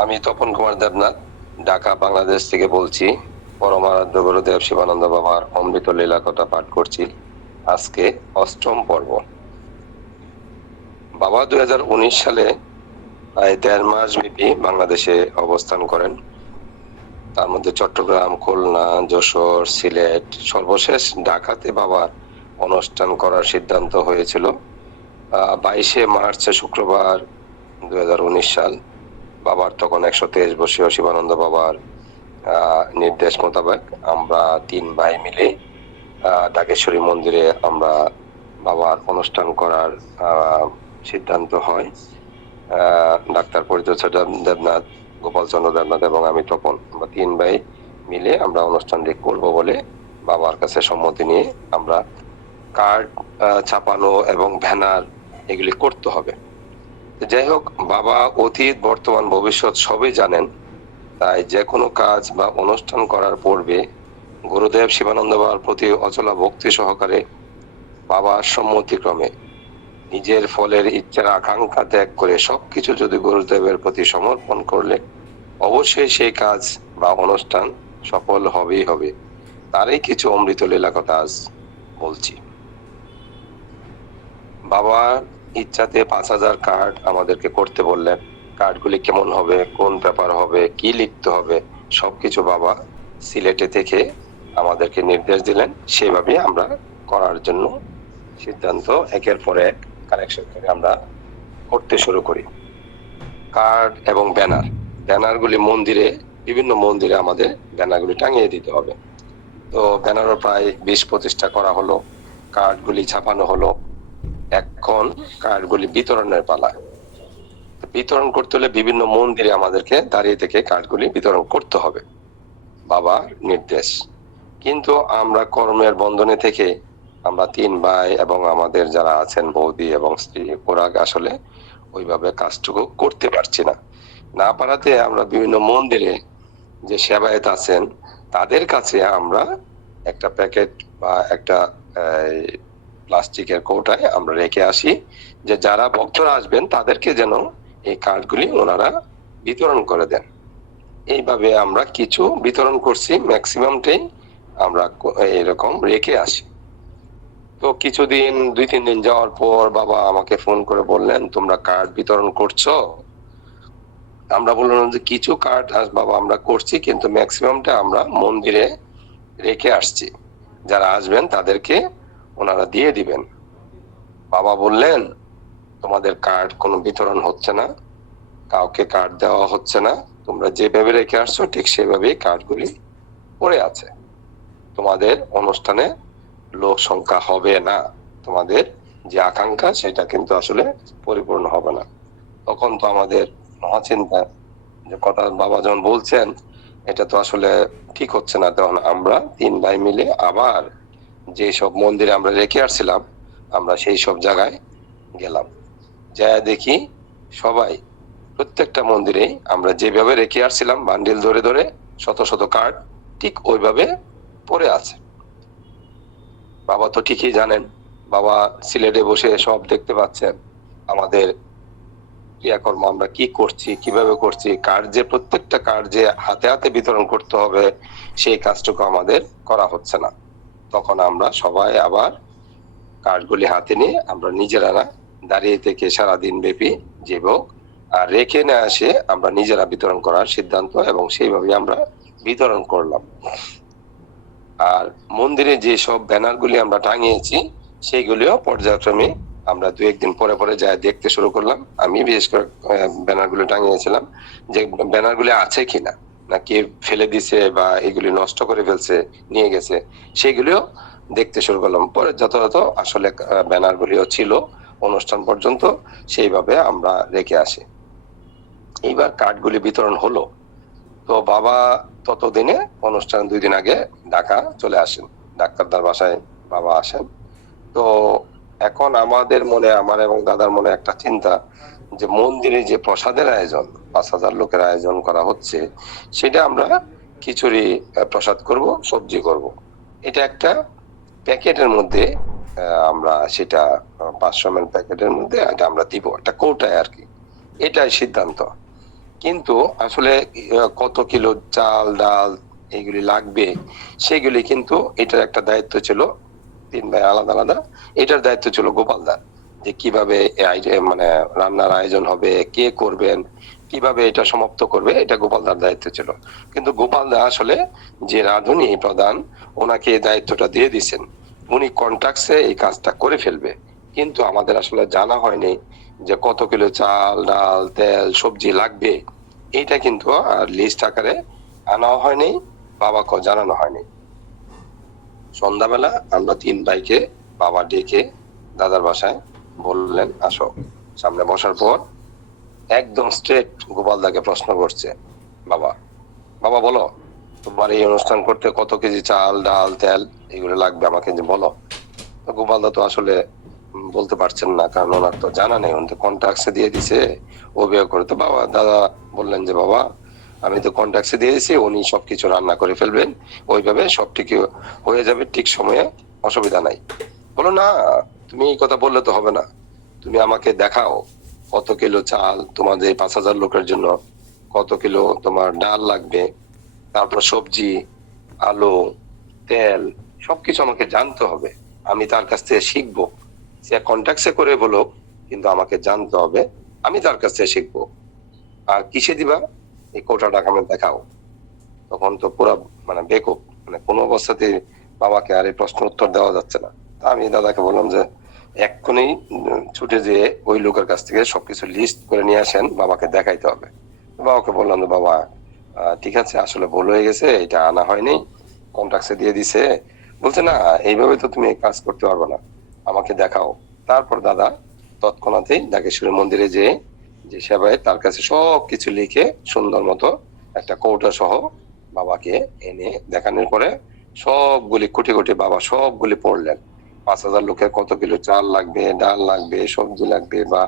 আমি তপন কুমার দেবনাথ, ঢাকা, বাংলাদেশ থেকে বলছি। পরমারাধ্য গুরুদেব শিবানন্দ বাবার অমৃত লীলা কথা পাঠ করছি। আজকে অষ্টম পর্ব। বাবা 2019 সালে প্রায় 1.5 মাস ব্যাপী বাংলাদেশে অবস্থান করেন। তার মধ্যে চট্টগ্রাম, খুলনা, যশোর, সিলেট, সর্বশেষ ঢাকাতে বাবার অনুষ্ঠান করার সিদ্ধান্ত হয়েছিল 22 মার্চ, শুক্রবার 2019 সাল। বাবার তখন 123 বর্ষীয় শিবানন্দ বাবার নির্দেশ মোতাবেক আমরা 3 ভাই মিলে ঢাকেশ্বরী মন্দিরে আমরা বাবার অনুষ্ঠান করার সিদ্ধান্ত হয়। ডাক্তার পরিতোষ দেবনাথ, গোপালচন্দ্র দেবনাথ এবং আমি তপন, আমরা 3 ভাই মিলে আমরা অনুষ্ঠানটি করব বলে বাবার কাছে সম্মতি নিয়ে আমরা কার্ড ছাপানো এবং ব্যানার এগুলি করতে হবে। যাই হোক, বাবা অতীত, বর্তমান, ভবিষ্যৎ সবই জানেন। তাই যে কোনো কাজ বা অনুষ্ঠান করার পূর্বে গুরুদেব শিবানন্দ বাবার প্রতি অচলা ভক্তি সহকারে বাবার সম্মতিক্রমে নিজের ফলের ইচ্ছার আকাঙ্ক্ষা ত্যাগ করে সবকিছু যদি গুরুদেবের প্রতি সমর্পণ করলে অবশ্যই সেই কাজ বা অনুষ্ঠান সফল হবেই হবে। তারই কিছু অমৃত লীলা কথা আজ বলছি। বাবার ইচ্ছাতে 5,000 কার্ড আমাদেরকে করতে বললেন। কার্ডগুলি কেমন হবে, কোন পেপার হবে, কি লিখতে হবে, সবকিছু বাবা সিলেটে থেকে আমাদেরকে নির্দেশ দিলেন। সেভাবে আমরা করার জন্য সিদ্ধান্ত একের পর এক কালেকশন করে আমরা করতে শুরু করি। কার্ড এবং ব্যানারগুলি মন্দিরে, বিভিন্ন মন্দিরে আমাদের ব্যানারগুলি টাঙিয়ে দিতে হবে। তো ব্যানারও প্রায় 20-25টা করা হলো, কার্ডগুলি ছাপানো হলো। এখন কার্ডগুলি বিতরণের পালা। বিতরণ করতে হলে বিভিন্ন মন্দিরে আমাদেরকে দাঁড়িয়ে থেকে কার্ডগুলি বিতরণ করতে হবে, বাবার নির্দেশ। কিন্তু আমরা কর্মের বন্ধনে থেকে আমরা 3 ভাই এবং আমাদের যারা আছেন বৌদি এবং স্ত্রী, ওরা আসলে ওইভাবে কাজটুকু করতে পারছি না। না পারাতে আমরা বিভিন্ন মন্দিরে যে সেবায়েত আছেন তাদের কাছে আমরা একটা প্যাকেট বা একটা প্লাস্টিকের কৌটায় আমরা রেখে আসি, যে যারা ভক্তরা আসবেন তাদেরকে যেন এই কার্ডগুলি ওনারা বিতরণ করে দেন। এইভাবে আমরা কিছু বিতরণ করছি, ম্যাক্সিমামটাই আমরা এরকম রেখে আসি। তো কিছুদিন, 2-3 দিন যাওয়ার পর বাবা আমাকে ফোন করে বললেন, তোমরা কার্ড বিতরণ করছো? আমরা বললাম যে কিছু কার্ড বাবা আমরা করছি, কিন্তু ম্যাক্সিমামটা আমরা মন্দিরে রেখে আসছি, যারা আসবেন তাদেরকে ওনারা দিয়ে দিবেন। বাবা বললেন, তোমাদের কার্ড কোনো বিতরণ হচ্ছে না, কাউকে কার্ড দেওয়া হচ্ছে না, তোমরা যেভাবে রেখে আসছো ঠিক সেভাবেই কার্ডগুলি পড়ে আছে। তোমাদের অনুষ্ঠানে লোক সংখ্যা হবে না, তোমাদের যে আকাঙ্ক্ষা সেটা কিন্তু আসলে পরিপূর্ণ হবে না। তখন তো আমাদের মহাচিন্তা, যে কথা বাবা যখন বলছেন এটা তো আসলে ঠিক হচ্ছে না। তখন আমরা 3 ভাই মিলে আবার যে সব মন্দিরে আমরা রেখে আসছিলাম, আমরা সেই সব জায়গায় গেলাম। যা দেখি সবাই, প্রত্যেকটা মন্দিরে আমরা যেভাবে রেখে আসছিলাম বান্ডিল ধরে ধরে শত শত কার্ড ঠিক ওইভাবে পড়ে আছে। বাবা তো ঠিকই জানেন, বাবা সিলেটে বসে সব দেখতে পাচ্ছেন আমাদের ক্রিয়াকর্ম, আমরা কি করছি, কিভাবে করছি। কার্ড যে প্রত্যেকটা কার্ড যে হাতে হাতে বিতরণ করতে হবে সেই কাজটুকু আমাদের করা হচ্ছে না। তখন আমরা সবাই আবার কার্ডগুলি হাতে নিয়ে আমরা নিজেরা না দাঁড়িয়ে থেকে সারাদিন ব্যাপী যে ভোগ আর রেখে না আসে আমরা নিজেরা বিতরণ করার সিদ্ধান্ত, এবং সেইভাবে আমরা বিতরণ করলাম। আর মন্দিরে যে সব ব্যানারগুলি আমরা টাঙিয়েছি সেইগুলিও পর্যায়ক্রমে আমরা 2-1 দিন পরে পরে যা দেখতে শুরু করলাম। আমি বিশেষ করে ব্যানারগুলো টাঙিয়েছিলাম যে ব্যানারগুলি আছে কিনা, না কে ফেলে দিছে বা এগুলি নষ্ট করে ফেলছে, নিয়ে গেছে, সেগুলিও দেখতে শুরু করলাম। পরে যথাযথ আসলে ব্যানারগুলিও ছিল অনুষ্ঠান পর্যন্ত, সেইভাবে আমরা রেখে আসি। এইবার কার্ডগুলি বিতরণ হলো। তো বাবা ততদিনে অনুষ্ঠান 2 দিন আগে ঢাকা চলে আসেন, ডাক্তারদার বাসায় বাবা আসেন। তো এখন আমাদের মনে, আমার এবং দাদার মনে একটা চিন্তা, যে মন্দিরে যে প্রসাদের আয়োজন, 5,000 লোকের আয়োজন করা হচ্ছে, সেটা আমরা খিচুড়ি প্রসাদ করব, সবজি করব। এটা একটা প্যাকেটের মধ্যে আমরা সেটা 500 ml প্যাকেটের মধ্যে এটা আমরা দিব, একটা কৌটায় আর কি। এটাই সিদ্ধান্ত। কিন্তু আসলে কত কিলো চাল ডাল এইগুলি লাগবে সেগুলি কিন্তু এটার একটা দায়িত্ব ছিল, 3 ভাই আলাদা আলাদা। এটার দায়িত্ব ছিল গোপালদার, যে কিভাবে মানে রান্নার আয়োজন হবে, কে করবেন, কিভাবে এটা সমাপ্ত করবে, এটা গোপালদার দায়িত্ব ছিল। কিন্তু গোপালদা আসলে যে রাঁধুনি প্রধান, ওনাকে এই দায়িত্বটা দিয়ে দিছেন, উনি কন্ট্রাক্টসে এই কাজটা করে ফেলবে। কিন্তু আমাদের আসলে জানা হয়নি যে কত কিলো চাল ডাল তেল সবজি লাগবে, এইটা কিন্তু আর লিস্ট আকারে আনাও হয়নি, বাবাকেও জানানো হয়নি। সন্ধ্যাবেলা আমরা 3 ভাইকে বাবা ডেকে দাদার বাসায় বললেন, আসো। সামনে বসার পর একদম স্ট্রেট গোপালদাকে প্রশ্ন করছে, বাবা বাবা বলো, তোমার এই অনুষ্ঠান করতে কত কেজি চাল ডাল তেল এগুলো লাগবে আমাকে যে বলো। তো গোপালদা তো আসলে বলতে পারছেন না, কারণ ওনার তো জানা নেই, উনি তো কন্ট্রাক্টসে দিয়ে দিছে ও বিয়ে করে। তো বাবা দাদা বললেন যে বাবা আমি তো কন্ট্রাক্টসে দিয়ে দিয়েছি, উনি সবকিছু রান্না করে ফেলবেন, ওইভাবে সব ঠিক হয়ে যাবে ঠিক সময়ে, অসুবিধা নাই। বলো না, তুমি এই কথা বললে তো হবে না, তুমি আমাকে দেখাও কত কিলো চাল তোমাদের 5,000 লোকের জন্য, কত কিলো তোমার ডাল লাগবে, তারপর সবজি আলু তেল সবকিছু আমাকে জানতে হবে, আমি তার কাছ থেকে শিখবো। সে কন্ট্যাক্টে করে বলো, কিন্তু আমাকে জানতে হবে, আমি তার কাছ থেকে শিখবো। আর কিসে দিবা, এই কোটা টাকা আমি দেখাও। তখন তো পুরা মানে বেকুব, মানে কোনো অবস্থাতে বাবাকে আর এই প্রশ্ন উত্তর দেওয়া যাচ্ছে না। তা আমি দাদাকে বললাম যে এক্ষুনি ছুটে যেয়ে ওই লোকের কাছ থেকে সবকিছু লিস্ট করে নিয়ে আসেন, বাবাকে দেখাইতে হবে। বাবাকে বললাম যে বাবা ঠিক আছে, আসলে ভুল হয়ে গেছে, এটা আনা হয়নি, কন্ট্রাক্টে দিয়ে দিছে। বলছে না, এইভাবে তো তুমি কাজ করতে পারবে না, আমাকে দেখাও। তারপর দাদা তৎক্ষণাৎই ঢাকেশ্বরী মন্দিরে যেয়ে যে সেবায় তার কাছে সবকিছু লিখে সুন্দর মতো একটা কৌটা সহ বাবাকে এনে দেখানোর পরে সবগুলি কোটি কোটি বাবা সবগুলি পড়লেন। 5,000 লোকের কত কিলো চাল লাগবে, ডাল লাগবে, সবজি লাগবে, বা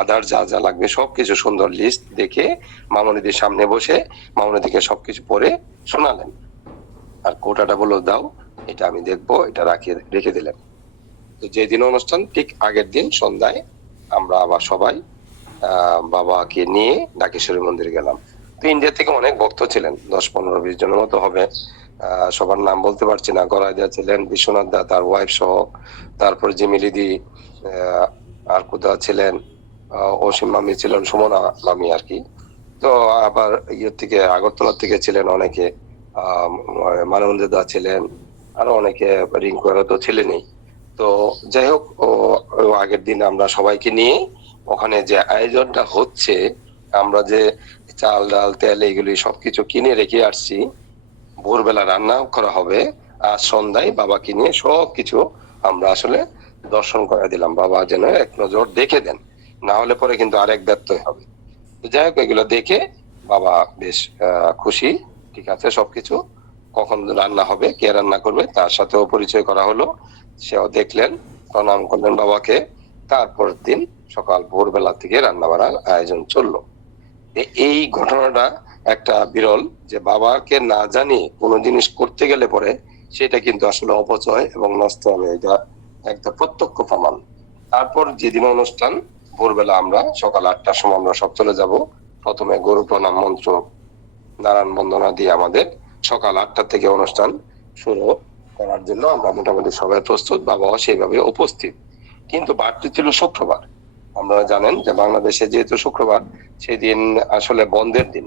আদার যা যা লাগবে সবকিছু সুন্দর লিস্ট দেখে মামনিদের সামনে বসে মামনিদিকে সবকিছু পড়ে শোনালেন। আর কোটাটা বললো দাও, এটা আমি দেখবো, এটা রেখে দিলেন। তো যেদিন অনুষ্ঠান ঠিক আগের দিন সন্ধ্যায় আমরা আবার সবাই বাবাকে নিয়ে ঢাকেশ্বরী মন্দিরে গেলাম। তো ইন্ডিয়া থেকে অনেক ভক্ত ছিলেন, 10-15-20 জনের মতো হবে। সবার নাম বলতে পারছি না। গড়াইদা ছিলেন, বিশ্বনাথ দা তার ওয়াইফ সহ, তারপর জিমিলিদি, আর কোথা ছিলেন, অসীম মামি ছিলেন, সুমনা মামি আর কি। তো আবার ইয়ে থেকে আগরতলা থেকে ছিলেন অনেকে, মানবেন্দ্র দা ছিলেন, আরো অনেকে, রিঙ্কুয়ারা তো ছিলেনই। তো যাই হোক, আগের দিন আমরা সবাইকে নিয়ে ওখানে যে আয়োজনটা হচ্ছে, আমরা যে চাল ডাল তেল এগুলি সবকিছু কিনে রেখে আসছি, ভোরবেলা রান্না করা হবে, আর সন্ধ্যায় বাবাকে নিয়ে সবকিছু আমরা আসলে দর্শন করে দিলাম। বাবা যেন এক নজর দেখে দেন, না হলে পরে কিন্তু আরেক ব্যত্যয় হবে। যাই হোক, এগুলো দেখে বাবা বেশ খুশি, ঠিক আছে সবকিছু। কখন রান্না হবে, কে রান্না করবে, তার সাথেও পরিচয় করা হলো, সেও দেখলেন, প্রণাম করলেন বাবাকে। তারপর দিন সকাল ভোরবেলা থেকে রান্না বাড়ার আয়োজন চললো। এই ঘটনাটা একটা বিরল, যে বাবাকে না জানিয়ে কোনো জিনিস করতে গেলে পরে সেটা কিন্তু আসলে অপচয় এবং নষ্ট হবে, এটা একটা প্রত্যক্ষ প্রমাণ। তারপর যেদিন অনুষ্ঠান, ভোরবেলা আমরা সকাল 8টার সময় আমরা সব চলে যাব। প্রথমে গরু প্রণাম মন্ত্র নারায়ণ বন্দনা দিয়ে আমাদের সকাল 8টা থেকে অনুষ্ঠান শুরু করার জন্য আমরা মোটামুটি সবাই প্রস্তুত, বাবাও সেইভাবে উপস্থিত। কিন্তু বারটি ছিল শুক্রবার। আপনারা জানেন যে বাংলাদেশে যেহেতু শুক্রবার, সেদিন আসলে বন্ধের দিন,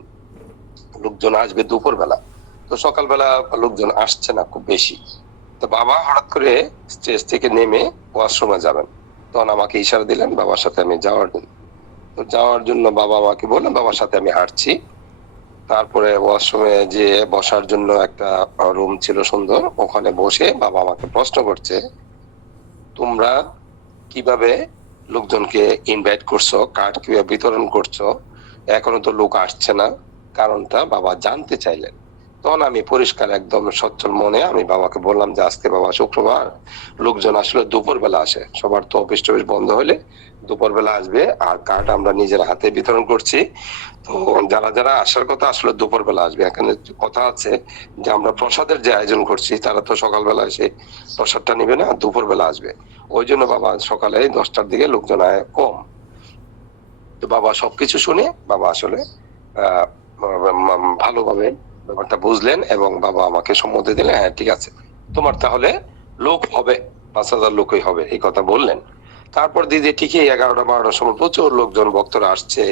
লোকজন আসবে দুপুর বেলা। তো সকালবেলা লোকজন আসছে না খুব বেশি। তো বাবা হঠাৎ করে স্টেজ থেকে নেমে ওয়াশরুমে যাবেন, তখন আমাকে ইশারা দিলেন বাবার সাথে আমি যাওয়ার জন্য। তো যাওয়ার জন্য বাবা আমাকে বললেন, বাবার সাথে আমি হাঁটছি। তারপরে ওয়াশরুমে যে বসার জন্য একটা রুম ছিল সুন্দর, ওখানে বসে বাবা আমাকে প্রশ্ন করছে, তোমরা কিভাবে লোকজনকে ইনভাইট করছো, কার্ড কিভাবে বিতরণ করছো, এখনো তো লোক আসছে না, কারণটা বাবা জানতে চাইলেন। তখন আমি পরিষ্কার একদম সচ্ছল মনে আমি বাবাকে বললাম যে আজকে বাবা শুক্রবার, লোকজন আসলে দুপুর বেলা আসে, সবার তো অফিস টফিস বন্ধ হলে দুপুর বেলা আসবে, আর কার্ড আমরা নিজের হাতে বিতরণ করছি। তো যারা যারা আসার কথা আসলে দুপুর বেলা আসবে। এখানে কথা আছে যে আমরা প্রসাদের যে আয়োজন করছি, তারা তো সকালবেলা এসে প্রসাদটা নিবে না, দুপুর বেলা আসবে। ওই জন্য বাবা সকালে 10টার দিকে লোকজন আয় কম। তো বাবা সবকিছু শুনে বাবা আসলে আহ, ভালোভাবে ব্যাপারটা বুঝলেন এবং বাবা আমাকে সম্মতি দিলেন, হ্যাঁ ঠিক আছে, তোমার তাহলে লোক হবে, 5,000 লোকই হবে, এই কথা বললেন। তারপর দিদি ঠিকই 11টা 12টার সময় প্রচুর লোকজন ভক্তরা আসছে,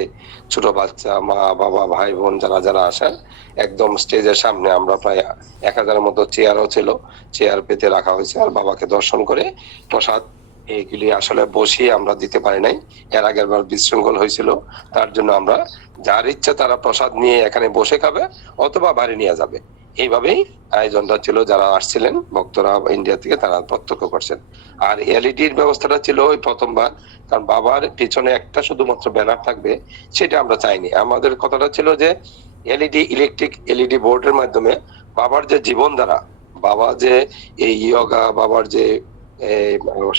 ছোট বাচ্চা, মা বাবা ভাই বোন যারা যারা আসেন, একদম স্টেজের সামনে আমরা প্রায় 1,000-এর মতো চেয়ারও ছিল, চেয়ার পেতে রাখা হয়েছে। আর বাবাকে দর্শন করে প্রসাদ এইগুলি আসলে বসিয়ে আমরা দিতে পারি নাই, এর আগের বার বিশৃঙ্খল হয়েছিল, তার জন্য আমরা যার ইচ্ছা তারা প্রসাদ নিয়ে এখানে বসে খাবে অথবা বাড়ি নিয়ে যাবে, এইভাবেই আয়োজনটা ছিল। যারা আসছিলেন ভক্তরা ইন্ডিয়া থেকে তারা প্রত্যক্ষ করছেন। আর এলইডির ব্যবস্থাটা ছিল ওই প্রথমবার, কারণ বাবার পিছনে একটা শুধুমাত্র ব্যানার থাকবে সেটা আমরা চাইনি। আমাদের কথাটা ছিল যে এলইডি, ইলেকট্রিক এলইডি বোর্ডের মাধ্যমে বাবার যে জীবনধারা, বাবা যে এই ইয়োগা, বাবার যে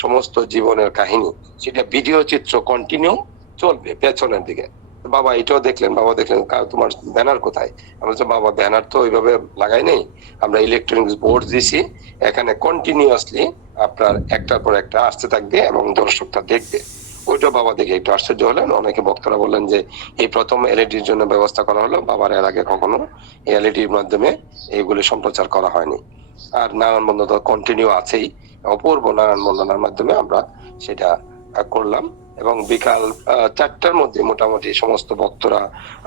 সমস্ত জীবনের কাহিনী, সেটা ভিডিও চিত্র কন্টিনিউ চলবে পেছনের দিকে। বাবা এটাও দেখলেন, বাবা দেখলেন তোমার ব্যানার কোথায়? আমরা বলছি বাবা ব্যানার তো ওইভাবে লাগাই নেই, আমরা ইলেকট্রনিক্স বোর্ড দিছি, এখানে কন্টিনিউয়াসলি আপনার একটার পর একটা আসতে থাকবে এবং দর্শকটা দেখবে। ওইটা বাবা দেখে একটু আশ্চর্য হলেন। অনেকে বক্তারা বললেন যে এই প্রথম এলইডির জন্য ব্যবস্থা করা হলো, বাবার এর আগে কখনো এলইডির মাধ্যমে এইগুলি সম্প্রচার করা হয়নি। আর নারায়ণ বন্দনা তো কন্টিনিউ আছেই, অপূর্ব নারায়ণ বন্দনার মাধ্যমে আমরা সেটা করলাম। এবং বিকাল 4টার মধ্যে মোটামুটি সমস্ত ভক্তরা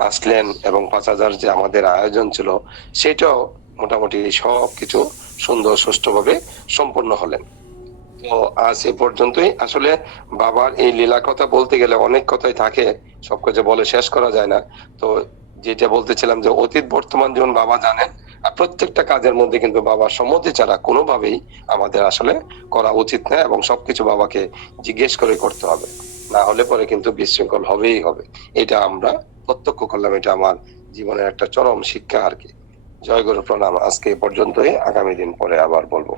আসলেন এবং 5,000 যে আমাদের আয়োজন ছিল সেটাও মোটামুটি সবকিছু সুন্দর সুষ্ঠুভাবে সম্পন্ন হলেন। তো আজ এ পর্যন্তই। আসলে বাবার এই লীলা কথা বলতে গেলে অনেক কথাই থাকে, সবকিছু বলে শেষ করা যায় না। তো যেটা বলতেছিলাম যে অতীত বর্তমান যেমন বাবা জানেন, আর প্রত্যেকটা কাজের মধ্যে কিন্তু বাবার সম্মতি ছাড়া কোনোভাবেই আমাদের আসলে করা উচিত না, এবং সবকিছু বাবাকে জিজ্ঞেস করে করতে হবে, না হলে পরে কিন্তু বিশৃঙ্খল হবেই হবে। এটা আমরা প্রত্যক্ষ করলাম, এটা আমার জীবনের একটা চরম শিক্ষা আর কি। জয় গুরু, প্রণাম। আজকে এ পর্যন্তই, আগামী দিন পরে আবার বলবো।